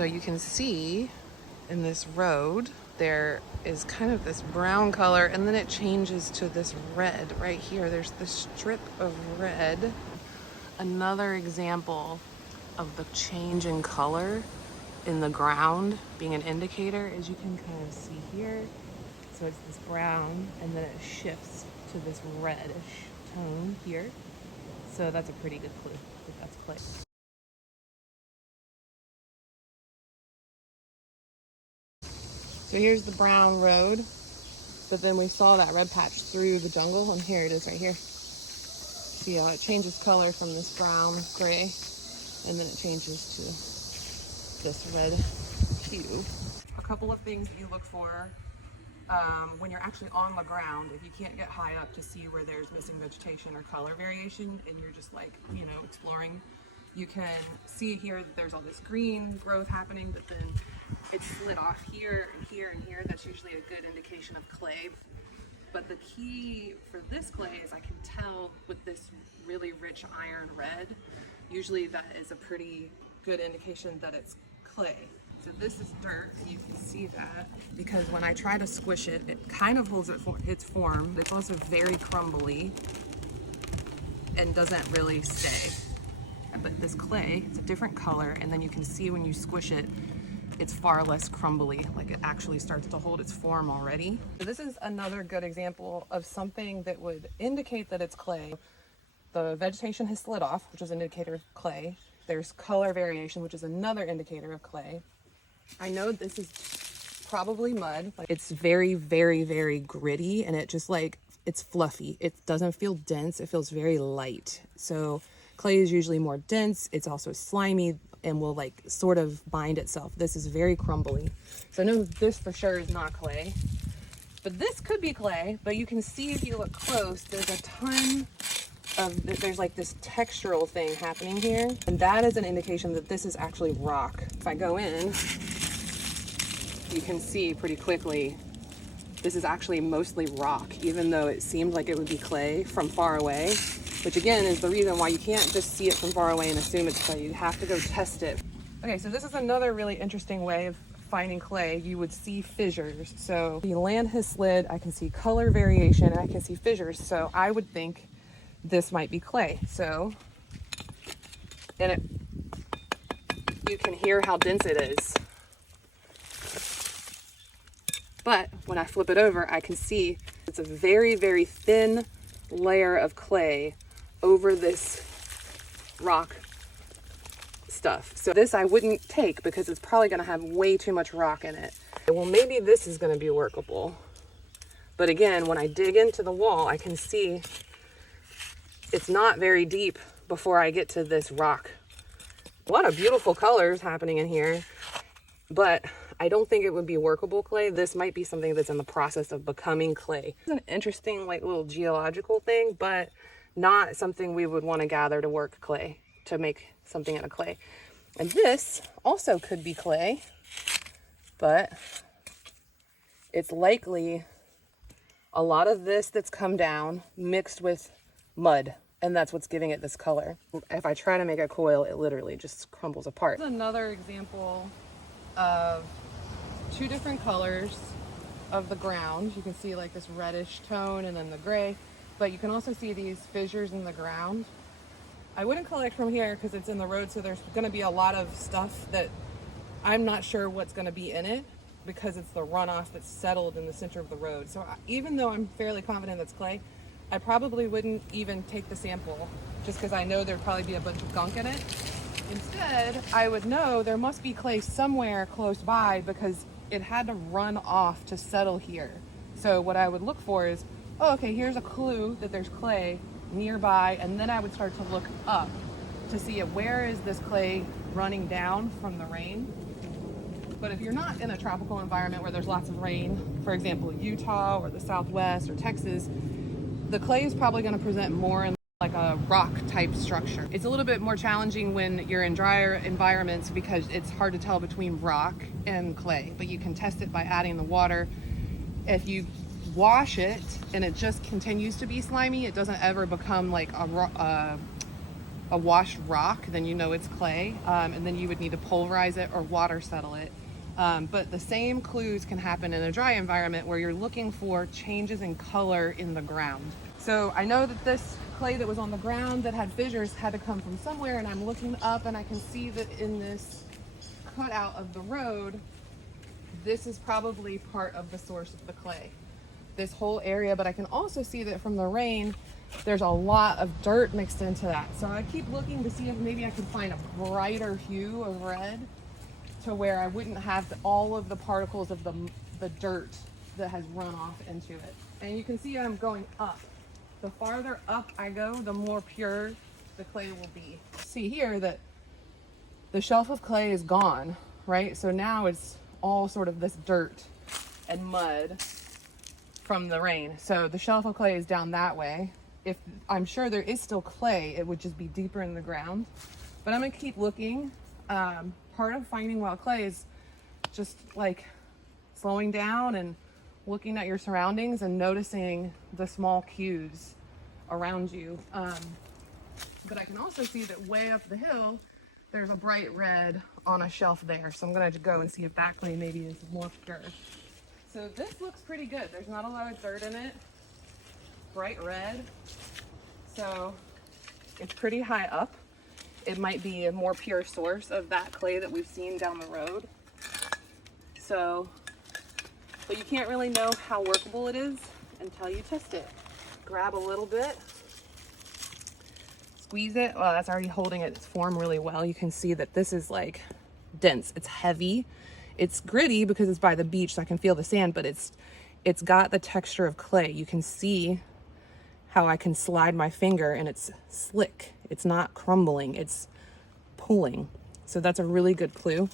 So you can see in this road, there is kind of this brown color, and then it changes to this red right here. There's this strip of red. Another example of the change in color in the ground being an indicator, as you can kind of see here. So it's this brown, and then it shifts to this reddish tone here. So that's a pretty good clue that that's clay. So here's the brown road, but then we saw that red patch through the jungle, and here it is right here. See how it changes color from this brown gray, and then it changes to this red hue. A couple of things that you look for when you're actually on the ground, if you can't get high up to see where there's missing vegetation or color variation, and you're just like, you know, exploring, you can see here that there's all this green growth happening, but then it's slid off here and here and here. That's usually a good indication of clay. But the key for this clay is I can tell with this really rich iron red, usually that is a pretty good indication that it's clay. So this is dirt, and you can see that because when I try to squish it, it kind of holds its form. It's also very crumbly and doesn't really stay. But this clay, it's a different color, and then you can see when you squish it, it's far less crumbly, like it actually starts to hold its form already. So this is another good example of something that would indicate that it's clay. The vegetation has slid off, which is an indicator of clay. There's color variation, which is another indicator of clay. I know this is probably mud. It's very, very, very gritty, and it just like, it's fluffy. It doesn't feel dense. It feels very light. So clay is usually more dense. It's also slimy and will like sort of bind itself. This is very crumbly. So I know this for sure is not clay, but this could be clay. But you can see if you look close, there's a ton of, there's like this textural thing happening here. And that is an indication that this is actually rock. If I go in, you can see pretty quickly, this is actually mostly rock, even though it seemed like it would be clay from far away, which again is the reason why you can't just see it from far away and assume it's clay. You have to go test it. Okay, so this is another really interesting way of finding clay. You would see fissures. So the land has slid, I can see color variation, and I can see fissures. So I would think this might be clay. So, and you can hear how dense it is. But when I flip it over, I can see it's a very, very thin layer of clay over this rock stuff. So this I wouldn't take because it's probably going to have way too much rock in it. Well, maybe this is going to be workable. But again, when I dig into the wall, I can see it's not very deep before I get to this rock. A lot of beautiful colors happening in here, but I don't think it would be workable clay. This might be something that's in the process of becoming clay. It's an interesting like little geological thing, but not something we would want to gather to work clay, to make something out of clay. And this also could be clay, but it's likely a lot of this that's come down mixed with mud, and that's what's giving it this color. If I try to make a coil, it literally just crumbles apart. This is another example of two different colors of the ground. You can see like this reddish tone and then the gray, but you can also see these fissures in the ground. I wouldn't collect from here because it's in the road, so there's going to be a lot of stuff that I'm not sure what's going to be in it because it's the runoff that's settled in the center of the road. So even though I'm fairly confident that's clay, I probably wouldn't even take the sample just because I know there'd probably be a bunch of gunk in it. Instead, I would know there must be clay somewhere close by because it had to run off to settle here. So what I would look for is, oh, okay, here's a clue that there's clay nearby, and then I would start to look up to see where is this clay running down from the rain. But if you're not in a tropical environment where there's lots of rain, for example, Utah or the Southwest or Texas, the clay is probably going to present more in like a rock type structure. It's a little bit more challenging when you're in drier environments because it's hard to tell between rock and clay, but you can test it by adding the water. If you wash it and it just continues to be slimy, it doesn't ever become like a washed rock, then you know it's clay, and then you would need to pulverize it or water settle it. But the same clues can happen in a dry environment where you're looking for changes in color in the ground. So I know that this clay that was on the ground that had fissures had to come from somewhere, and I'm looking up and I can see that in this cutout of the road, this is probably part of the source of the clay, this whole area. But I can also see that from the rain, there's a lot of dirt mixed into that. So I keep looking to see if maybe I can find a brighter hue of red to where I wouldn't have all of the particles of the dirt that has run off into it. And you can see I'm going up. The farther up I go, the more pure the clay will be. See here that the shelf of clay is gone, right? So now it's all sort of this dirt and mud from the rain. So the shelf of clay is down that way. If I'm sure there is still clay, it would just be deeper in the ground. But I'm gonna keep looking. Part of finding wild clay is just like slowing down and looking at your surroundings and noticing the small cues around you. But I can also see that way up the hill, there's a bright red on a shelf there. So I'm gonna go and see if that clay maybe is more pure. So this looks pretty good. There's not a lot of dirt in it. Bright red. So it's pretty high up. It might be a more pure source of that clay that we've seen down the road. So, but you can't really know how workable it is until you test it. Grab a little bit, squeeze it. Well, that's already holding its form really well. You can see that this is like dense. It's heavy. It's gritty because it's by the beach, so I can feel the sand, but it's got the texture of clay. You can see how I can slide my finger and it's slick. It's not crumbling, it's pulling. So that's a really good clue.